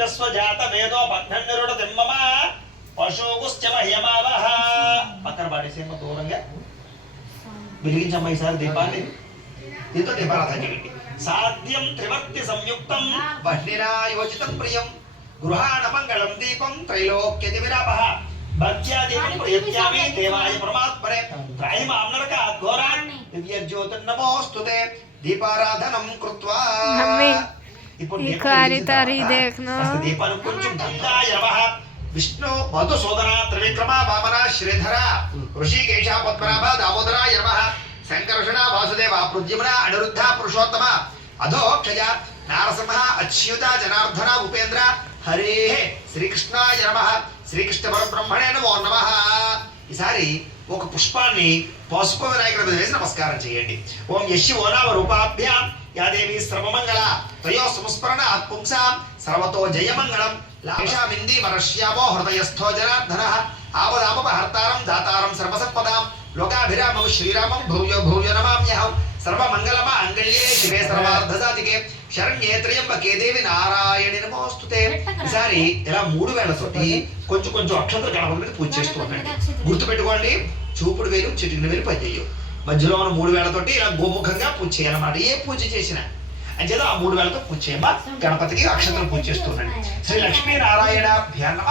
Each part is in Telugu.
स्वजात वेदो बंधन निरुडति मम पशुगुश्च मह्यमावह पत्थर बाड़ी से मत हो रंगे बिजली जमा ही सारे दीपाले ये तो दीपाला था जी। साध्यम त्रिवक्ति संयुक्तम। वह्निरा योजितं प्रियम गृहाण मंगलम दीपम त्रैलोक्य दिविरापः भक्त्यादिवं हाँ, प्रीत्यामि हाँ, हाँ, देवाय परमात्मने। त्राहि माँ नरकात् घोरान्। दिव्यज्योतिर्नमोऽस्तु ते। दीपाराधनं कृत्वा। గంగాయ నమః. విష్ణు మధుసూదన త్రివిక్రమ వామన శ్రీధర. ఋషికేశ పద్మనాభ దామోదరాయ నమః శంకర్షణ వాసుదేవ ప్రద్యుమ్న అనిరుద్ధ పురుషోత్తమ. అధోక్షజ నారసింహ అచ్యుత జనార్దన ఉపేంద్ర. హరే శ్రీకృష్ణాయ నమః. శ్రీకృష్ణ పరబ్రహ్మణే నమో నమః. ఈసారి ఒక పుష్పాన్ని పసుపు వినాయకుడి మీద వేసి నమస్కారం చేయండి. ఓం యశి ఓనామ రూపాభ్యాం. యాదేవి సర్వమంగళ త్రయో సంస్మరణ పుంసాం సర్వతో జయమంగళం లాషామింది వరశ్యామో హృదయస్థో జనార్దన ఆపదాపహర్తారం దాతారం సర్వసంపదాం లోకాభిరామం శ్రీరామం భూయో భూయో నమామ్యహం సర్వమంగళమ అంగళ్యే శివే సర్వార్ధసాధికే శరణ్యే త్రయంబకే దేవి నారాయణి నమోస్తుతే. ఈసారి ఇలా మూడు వేలతోటి కొంచెం కొంచెం అక్షంతలు గణపతి పూజ చేస్తూ ఉండండి గుర్తుపెట్టుకోండి చూపుడు వేలు చిటికిన వేలు పనిచేయవు. మధ్యలో ఉన్న మూడు వేలతోటి ఇలా గోముఖంగా పూజ చేయాలన్నమాట. ఏ పూజ చేసినా. అంచేత ఆ మూడు వేలతో పూజ చేయమ్మా. గణపతికి అక్షతలు పూజ చేస్తున్నాడు శ్రీ లక్ష్మీ నారాయణ నమ.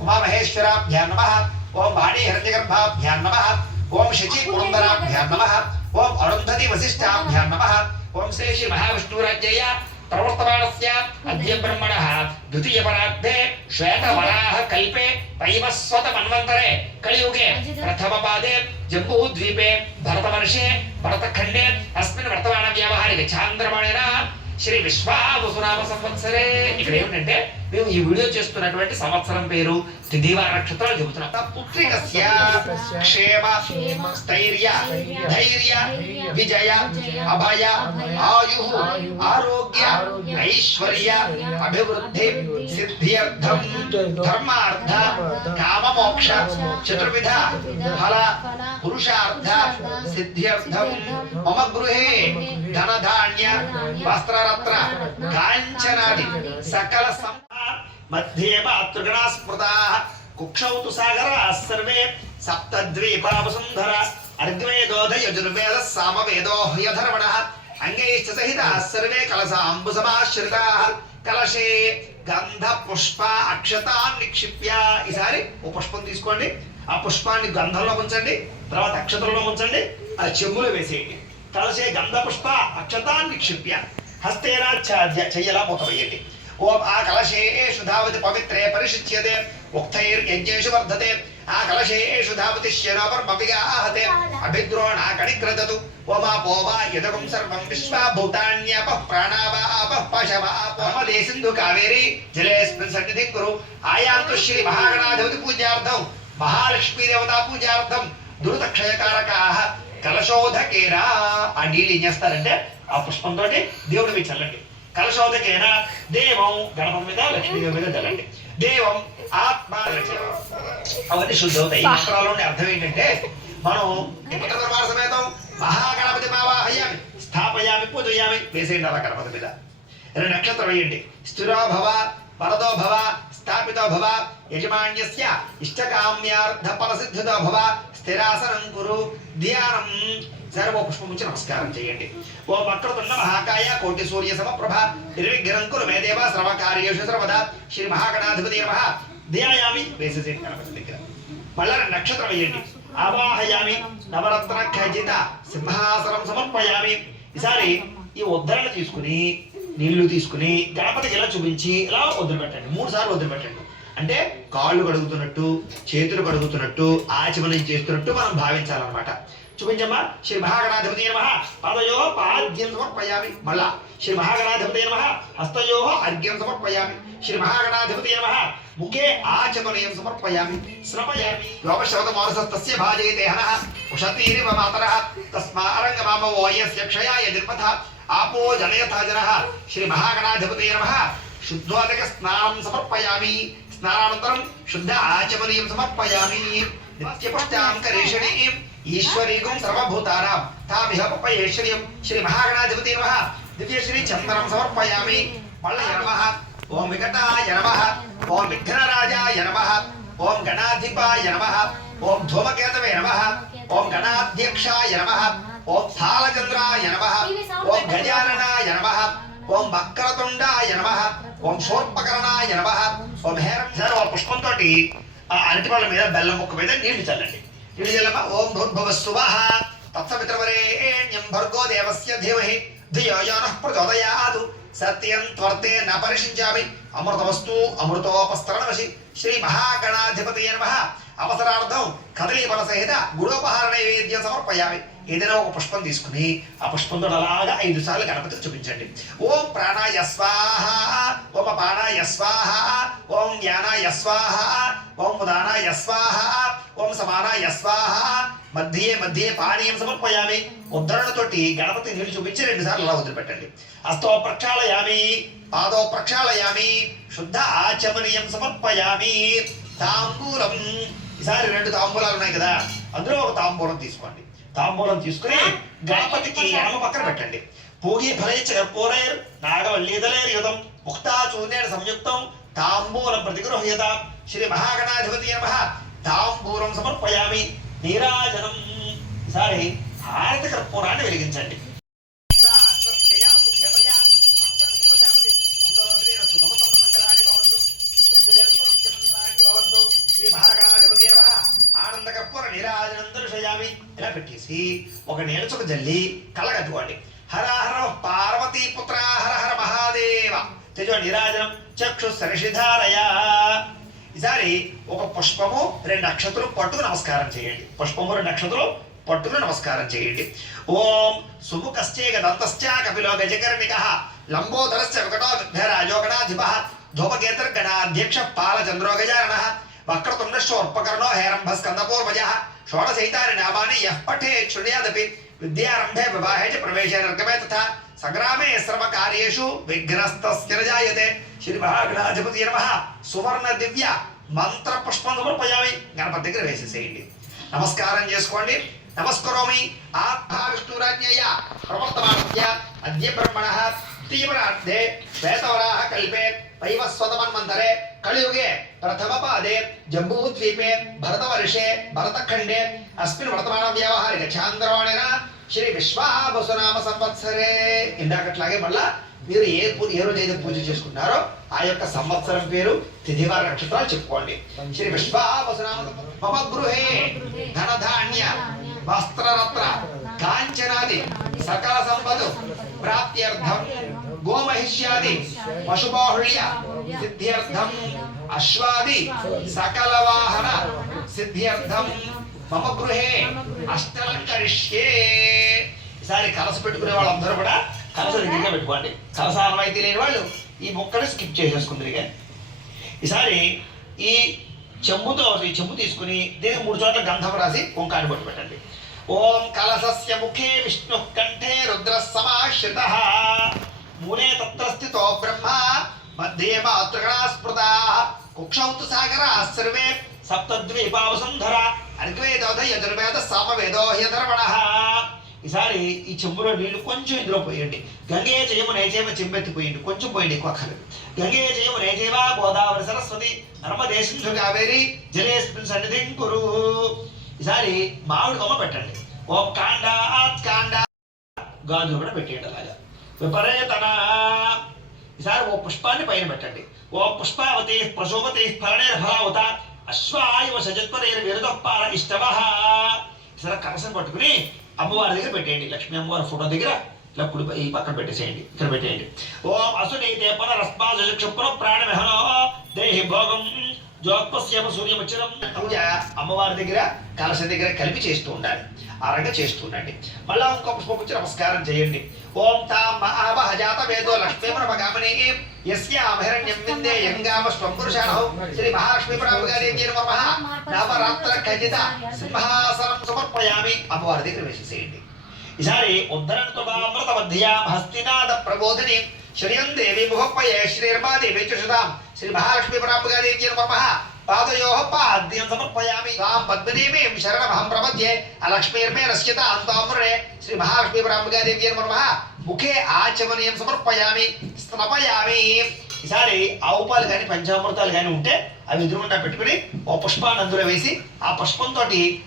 ఉమామహేశ్వర నమ. ఓం వాణి హిరణ్యగర్భాభ్యా నమ. ఓం శచి పురందరాభ్యా నమ. ఓం అరుంధతి వశిష్టాభ్యా నమ. ఓం శ్రీ శ్రీ మహావిష్ణురాజ్యయ ప్రవర్తమానస్య అద్య బ్రహ్మణ ద్వితీయ పరార్థే శ్వేతవరాహ కల్పే వైవస్వత మన్వంతరే కలియుగే ప్రథమ పాదే జంబూద్వీపే భరతవర్షే భరతఖండే అస్మిన్ వర్తమాన వ్యావహారిక చాంద్రమణేన శ్రీ విశ్వావసునామ సంవత్సరే ఇక్కడ ఏమిటంటే మేము ఈ వీడియో చేస్తున్నటువంటి సంవత్సరం పేరు తిథివా నక్షత్రాలు చెబుతున్నాం పుత్రికస్య క్షేమ స్థైర్య ధైర్య విజయ అభయ ఆయు ఆరోగ్య ఐశ్వర్య అభివృద్ధి సిద్ధ్యర్థం ధర్మార్థ కామమోక్ష చతుర్విధ ఫల పురుషార్థ సిద్ధ్యర్థం మమ గృహే ధనధాన్య వస్త్రరత్న కాంచనాది సకల సం- मध्ये मातृगणा स्मृताः कुक्षौ तु सागराः सर्वे सप्तद्वीपावसुन्धर अर्ग्वेदोध यजुर्वेदः सामवेदो ह्यधर्मणः अङ्गैश्च सहिताः सर्वे कलसाम्बुसमाश्रिताः కలశే గంధ పుష్ప అక్షతాన్ని నిక్షిప్య ఈసారి ఓ పుష్పం తీసుకోండి ఆ పుష్పాన్ని గంధంలో ఉంచండి తర్వాత అక్షతంలో ఉంచండి ఆ చెమ్ములో వేసేయండి కలశే గంధ పుష్ప అక్షతాన్ని నిక్షిప్య హస్తేనాచ్ఛాద్య చెయ్యలా మూత వేయండి ఓం ఆ కలశేషు ధావతి పవిత్రే పరిశుచ్యతే ఉక్తైర్యజ్ఞేషు వర్ధతే ఆ కలశేషు ధావతి శిరోపర్మవిగాహతే అభిద్రోణాకణిగ్రదతు ఓమా పోమా యదకం సర్వం విశ్వాభూతాన్యపః ప్రాణావాపః పశవాపమదే సింధు కావేరి జలేస్మిన్ సన్నిధిం కురు ఆయాంతు శ్రీ మహాగణాధిపతి పూజార్థం మహాలక్ష్మీ దేవతా పూజార్థం దురితక్షయకారకాః కలశోధకేరా ఆ నీళ్ళు ఏం చేస్తారంటే ఆ పుష్పంతో దేవుడి మీద చల్లండి. కలశోధకేన దేవం గణపం మీద లక్ష్మీదేవి మీద చల్లండి దేవం ఆత్మ అవన్నీ శుద్ధవుతాయి ఈ మంత్రాల్లోని అర్థం ఏంటంటే మనం దర్బార సమేతం మహాగణపతి మావాహయామి స్థాపయామి పూజయామి వేసేయండి అలా గణపతి మీద. రెండు నక్షత్రం వేయండి. స్థిరో భవ వరదో భవ స్థాపితో భవ యజమాన్యస్య ఇష్టకామ్యార్థ ఫలసిద్ధితో భవ స్థిరాసనం కురు ధ్యానం సర్వ నమస్కారం చేయండి ఓ వక్రతుండ మహాకాయ కోటి సూర్య సమప్రభ నిర్విఘ్నం కురు మే దేవ సర్వకార్యేషు సర్వదా శ్రీ మహాగణాధిపతి నమః ధ్యాయామి వేసేసేయండి గణపతి దగ్గర మళ్ళా నక్షత్రం వేయండి ఆవాహయామి నవరత్న ఖచ్చిత సింహాసనం సమర్పయామి ఈసారి ఈ ఉద్ధరణ తీసుకుని నీళ్ళు తీసుకుని గణపతికి ఇలా చూపించి ఇలా వదిలిపెట్టండి? మూడు సార్లు వదిలిపెట్టండి. అంటే కాళ్ళు కడుగుతున్నట్టు చేతులు కడుగుతున్నట్టు ఆచమనం చేస్తున్నట్టు మనం భావించాలన్నమాట. చూపించమ్మా. శ్రీ మహాగణాధిపతి నమ. పాదయో పాద్యం సమర్పయామి. మళ్ళా. శ్రీ మహాగణాధిపతి నమ. హస్తయో అర్ఘ్యం సమర్పయామి. శ్రీ మహాగణాధిపతి నమ. ముఖే ఆచమనయం సమర్పయామి. శ్రమయామి. లోకశ్రవత మానసస్తస్య భాజయతే హనః. ఉషతీరివ మాతరః. తస్మారంగమామ ఓయస్య క్షయాయ నిర్మథ. ఆపో జనయథా శ్రీ మహాగణాధిపతి నమ. శుద్ధోదక స్నానం సమర్పయామి. స్నానానంతరం శుద్ధ ఆచమనీయం సమర్పయామి. నిత్యపుష్టాం కరేషణీం. ఈశ్వరీగం సర్వభూతానాం. తామిహ పప్పయేశ్వర్యం శ్రీ మహాగణాధిపతి నమః. దివ్యశ్రీ చందనం సమర్పయామి. మళ్ళీ నమ. ఓం వికటాయ నమ. ఓం విఘ్నరాజాయ నమ. ఓం గణాధిపాయ నమ. ఓం ధూమకేతవే నమ. ఓం గణాధ్యక్షాయ నమ. ఓం తాళచంద్రాయ నమ ఓం గజాననాయ నమ ఓం వక్రతుండాయ నమ ఓం శూర్పకరణాయ నమ ఓం హేరం ఓ పుష్పంతో ఆ అరటిపళ్ళ మీద బెల్లం ముక్క మీద నీళ్ళు చల్లండి. నీళ్ళు చల్లమ్మ ఓం భూర్భవ శుభ తత్సమిత్రవరేణ్యం భర్గో దేవస్య ధీమహి ధియో యో నః సత్యం త్వర్తే న పరిశించామి అమృతవస్తు అమృతోపస్తరణవశి శ్రీ మహాగణాధిపతి నమః. అవసరార్థం కదలీఫల సహిత గుడోపహార నైవేద్యం సమర్పయామి. ఏదైనా ఒక పుష్పం తీసుకుని ఆ పుష్పంతో అలాగా ఐదు సార్లు గణపతికి చూపించండి. ఓం ప్రాణాయ స్వాహ ఓం పాణాయ స్వాహ ఓం జ్ఞానాయ స్వాహ ఓం ఉదానాయ స్వాహ ఓం సమానాయ స్వాహ. మధ్యే మధ్యే పానీయం సమర్పయామి. ఉద్ధరణతోటి గణపతి నీళ్ళు చూపించి రెండు సార్లు అలా వదిలిపెట్టండి. అస్తో ప్రక్షాళయామి పాదో ప్రక్షాళయామి శుద్ధ ఆచమనీయం సమర్పయామి. తాంబూలం ఈసారి రెండు తాంబూలాలు ఉన్నాయి కదా అందులో ఒక తాంబూలం తీసుకోండి. తాంబూలం తీసుకుని గణపతికి ఎడమ పక్కన పెట్టండి. పూగి ఫలైచ కర్పూరైర్ నాగవల్లీదలేర్ యుధం ముక్తా చూర్ణేన సంయుక్తం తాంబూలం ప్రతిగృహ్యత. శ్రీ మహాగణాధిపతి నమ. తాంబూలం సమర్పయామి. నీరాజనం. ఈసారి హారత కర్పూరాన్ని వెలిగించండి. చేసి ఒక నీలచుక జల్లి కళ్ళగద్దుకోండి హర హర పార్వతీ పుత్ర హర హర మహాదేవ. తేజో నిరాజనం చక్షు సరిషిధారయ ఈసారి ఒక పుష్పము రెండు నక్షత్రం పట్టుకు నమస్కారం చేయండి. పుష్పము రెండు నక్షత్రం పట్టుకుని నమస్కారం చేయండి. ఓం సుముఖశ్చేక దంతశ్చ కపిలో గజకర్ణిక లంబోదరశ్చ వికటో విఘ్నరాజోగణాధిప ధూమకేతర్గణాధ్యక్ష పాలచంద్రో గజానన వక్రతుండశ్చోర్పకర్ణో హేరంభ స్కందపూర్వజ షోడశైతాని నామాని యః పఠే శృణ్యాదపి విద్యారంభే వివాహే చ ప్రవేశే నిర్గమే తథా సగ్రామే సర్వకార్యేషు విఘ్నస్తస్య న జాయతే శ్రీ మహాగణాధిపతి నమః సువర్ణ దివ్య మంత్ర పుష్పం సమర్పయామి గణపతి దగ్గర వేసేసేయండి నమస్కారం చేసుకోండి। నమస్కరోమి। ఆత్మా విష్ణురాజ్ఞయ ప్రవర్తమానస్య అద్య బ్రహ్మణ తీవ్రార్థే శ్వేతవరాహ కల్పే వైవస్వతమన్మంతరే కలియుగే ప్రథమ పాదే జంబూద్వీపే భరతవర్షే భరతఖండే అస్మిన్ వర్తమాన వ్యావహారిక చాంద్రవాణిన శ్రీ విశ్వావసునామ సంవత్సరే ఇందాకట్లాగే మళ్ళా మీరు ఏ పూ- ఏ రోజు అయితే పూజ చేసుకుంటారో ఆ యొక్క సంవత్సరం పేరు తిథివార నక్షత్రాలు చెప్పుకోండి. శ్రీ విశ్వావసునామ సంవత్సరం. మమ గృహే ధనధాన్య వస్త్రరత్న కాంచనాది సకల సంపద ప్రాప్త్యర్థం. గోమహిష్యాది పశుబాహుళ్య సిద్ధ్యర్థం అశ్వాది సకల వాహన సిద్ధ్యర్థం మమ గృహే అష్టలంకరిష్యే. ఈసారి కలస పెట్టుకునే వాళ్ళందరూ కూడా కలస దగ్గరగా పెట్టుకోండి. కలస ఆనవాయితీ లేని వాళ్ళు ఈ మొక్కని స్కిప్ చేసేసుకుందరు ఇక ఈసారి ఈ చెంబుతో ఈ చెంబు తీసుకుని దీనికి మూడు చోట్ల గంధం రాసి ఓంకాన్ని బొట్టు పెట్టండి. ఓం కలసస్య ముఖే విష్ణు కంఠే రుద్ర సమాశ్రిత. మూలే తత్ర స్థితో బ్రహ్మ మధ్యే మాతృగణా స్మృతా కుక్షౌతు సాగరా సర్వే సప్తద్వీపావసుంధర అర్గ్వేదోధ యజుర్వేద సామవేదో హ్యధర్వణ ఈసారి ఈ చెంబులో నీళ్ళు కొంచెం ఇందులో పోయండి. గంగే జయము నేజేమ చెంబెత్తి పోయండి. కొంచెం పోయండి ఎక్కువ అక్కర్లేదు గంగే జయము నేచేవ గోదావరి సరస్వతి నర్మదే సింధు కావేరి జలేస్మిన్ సన్నిధిం కురు. ఈసారి మామిడి కొమ్మ పెట్టండి. ఓం కాండ కాండ. గాజులు కూడా పెట్టేయండి అలాగా. విపరేతన ఈసారి ఓ పుష్పాన్ని పైన పెట్టండి. ఓ పుష్పావతి ప్రసోమతి ఫలనేర ఫలావత అశ్వాయువ సజత్వరైన విరుదప్పాల ఇష్టవ ఈసారి కలసం పట్టుకుని అమ్మవారి దగ్గర పెట్టేయండి. లక్ష్మీ అమ్మవారి ఫోటో దగ్గర ఇలా కుడి ఈ పక్కన పెట్టేసేయండి. ఇక్కడ పెట్టేయండి. ఓం అసునైతే పునరస్మా క్షుప్ర ప్రాణమిహనో దేహి భోగం. జోత్పస్యమ సూర్యముచ్చరం పూజ అమ్మవారి దగ్గర కలశ దగ్గర కలిపి చేస్తూ ఉండాలి. ఆ రకంగా చేస్తూ ఉండండి. మళ్ళా ఇంకో పుష్పం నమస్కారం చేయండి. ఓం తాం మహావహ జాత వేదో లక్ష్మీ ప్రమగామని. యస్యామహిరణ్యం విందే యంగామ స్వంపురుషాణో శ్రీ మహాలక్ష్మీ ప్రామగారి నమ. నవరాత్ర ఖచ్చిత సింహాసనం సమర్పయామి. అమ్మవారి దగ్గర వేసేసేయండి ఈసారి ఉద్ధరణతో అమృత హస్తినాద ప్రబోధిని. శ్రియం దేవి ముఖప్పయే శ్రీర్మాదేవి చుషతాం శ్రీ మహాలక్ష్మీ ప్రాపగాదేవి నమ పాదయో పాద్యం సమర్పయామి తాం పద్మదేవీం శరణమహం ప్రపద్యే అలక్ష్మీర్మే రస్యత అంతామృణే శ్రీ మహాలక్ష్మీ ప్రాపగాదేవి నమ ముఖే ఆచమనీయం సమర్పయామి స్నపయామి ఈసారి ఆవుపాలు కానీ పంచామృతాలు కానీ ఉంటే అవి ఎదురుగుండా పెట్టుకుని ఓ పుష్పాన్ని అందులో వేసి ఆ పుష్పంతో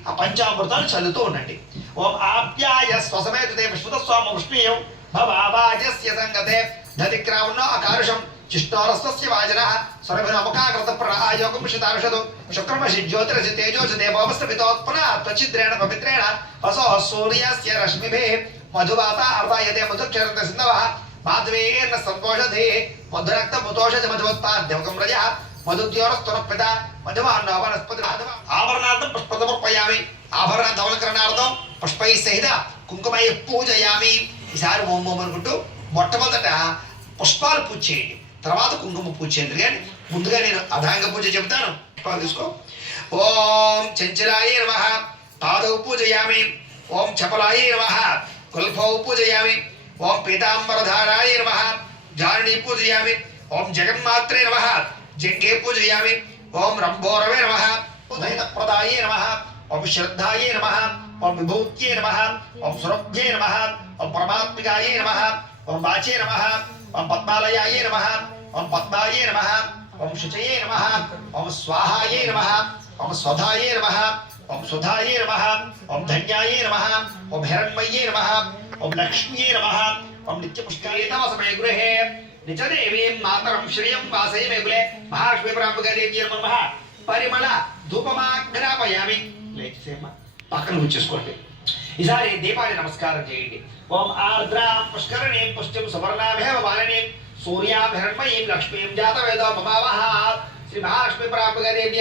ఆ పంచామృతాలు చల్లుతూ ఉండండి. ఓం ఆప్యాయ స్వసమేతుదే విశ్వతస్వామ ఉష్ణీయం భవాజస్య సంగతే. దతిక్రావణో అకారుషం. చిష్టోరస్తస్య వాజన స్వరభినముఖాకృత ప్రయోగం శతారుషదు శుక్రమషి జ్యోతిరసి తేజోసి దేవోపస్థ పితోత్పన త్వచిద్రేణ పవిత్రేణ వసో సూర్యస్య రశ్మిభిः మధువాత అర్ధాయతే మధుక్షరత సింధవः మాధవేర్న సంతోషధే మధురక్త ముతోషజ మధువత్తాద్యవకం రజ మధుద్యోరస్తునపిత మధువాన్న వనస్పతి ఆభరణార్థం పుష్పతమర్పయామి ఆభరణ ధవలకరణార్థం పుష్పై సహిత కుంకుమై పూజయామి ఈసారి ఓం ఓం అనుకుంటూ మొట్టమొదట పుష్పాలు పూజ చేయండి తర్వాత కుంకుమ పూజ చేయండి. కానీ ముందుగా నేను అధాంగ పూజ చెప్తాను. తీసుకో. ఓం చంచలాయ నమ. పాదౌ పూజయామి. ఓం చపలాయ నమ. కుల్ఫౌ పూజయామి. ఓం పీతాంబరధారాయ నమ. జారిణి పూజయామి. ఓం జగన్మాత్రే నమ. జంఘే పూజయామి. ఓం రంభోరవే నమ. ఉదయప్రదాయ నమ. ఓం శ్రద్ధాయ నమ. ఓం విభూత్యే నమ. ఓం సురభ్యే నమ. ఓం పరమాత్మికాయ నమ. ఓం వాచే నమ. ఓం పద్మాలయాయే నమ. ఓం పద్మాయే నమ. ఓం శుచయే నమ. ఓం స్వాహాయే నమ. ఓం స్వధాయే నమ. ఓం సుధాయే నమ. ఓం ధన్యాయే నమ. ఓం హిరణ్మయ్యే నమ. ఓం లక్ష్మ్యే నమ. ఓం నిత్యపుష్కరే తమ సమయ గృహే నిజదేవీం మాతరం శ్రియం వాసయ మేగులే. మహాలక్ష్మీ ప్రాంబగాదేవి నమ. పరిమళ ధూపమాగ్రాపయామి లేచేసేమ్మా పక్కన ఉంచేసుకోండి. ఈసారి దీపాన్ని నమస్కారం చేయండి. ఓం ఆర్ద్రాం పుష్కరణీం పుష్టిం సువర్ణాభేవ బాలనీం సూర్యాం హిరణ్మయీం లక్ష్మీం జాతవేదో మమావహ శ్రీ మహాలక్ష్మీ ప్రాంబగాదేవి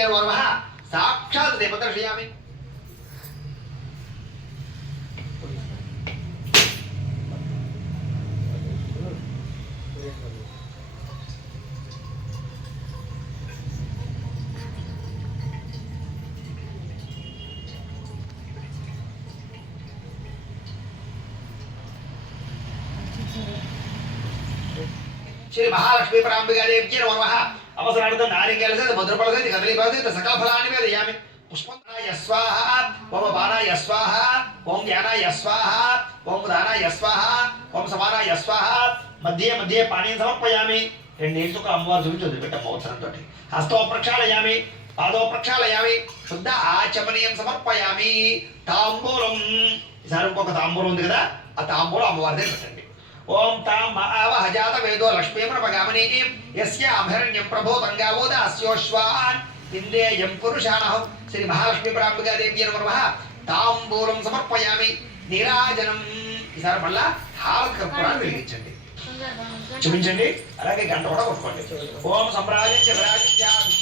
శ్రీ మహాలక్ష్మీ పరాంబికాదేవ్యై నమః. అవసరార్థం నారికేల సహిత భద్రఫల సహిత కదలి ఫల సహిత సకల ఫలాన్ని వేదయామి. పుష్పంతరాయ స్వాహ ఓం బాణాయ స్వాహ ఓం ధ్యానాయ స్వాహ ఓం దానాయ స్వాహ ఓం సమానాయ స్వాహ మధ్య మధ్య పానీయం సమర్పయామి. రెండు నీళ్ళతో అమ్మవారు చూపించి వదిలిపెట్టాం అవసరంతో హస్తో ప్రక్షాళయామి పాదో ప్రక్షాళయామి శుద్ధ ఆచమనీయం సమర్పయామి. తాంబూలం. ఈసారి ఇంకొక తాంబూలం ఉంది కదా ఆ తాంబూలం అమ్మవారి దగ్గర పెట్టండి. ఓం తాం ఆవహ జాత వేదో లక్ష్మీమృపగామినీ యస్యాభరణ్యం ప్రభో తంగావోద అస్యోశ్వాన్ ఇందేయం పురుషానహం. శ్రీ మహాలక్ష్మీ ప్రాంబికాదేవి నమ. తాంబూలం సమర్పయామి. నీరాజనం. ఈసారి మళ్ళా హారత కర్పూరాన్ని వెలిగించండి. చూపించండి. అలాగే గంట కూడా కొట్టుకోండి. ఓం సమ్రాజం శివరాజస్య.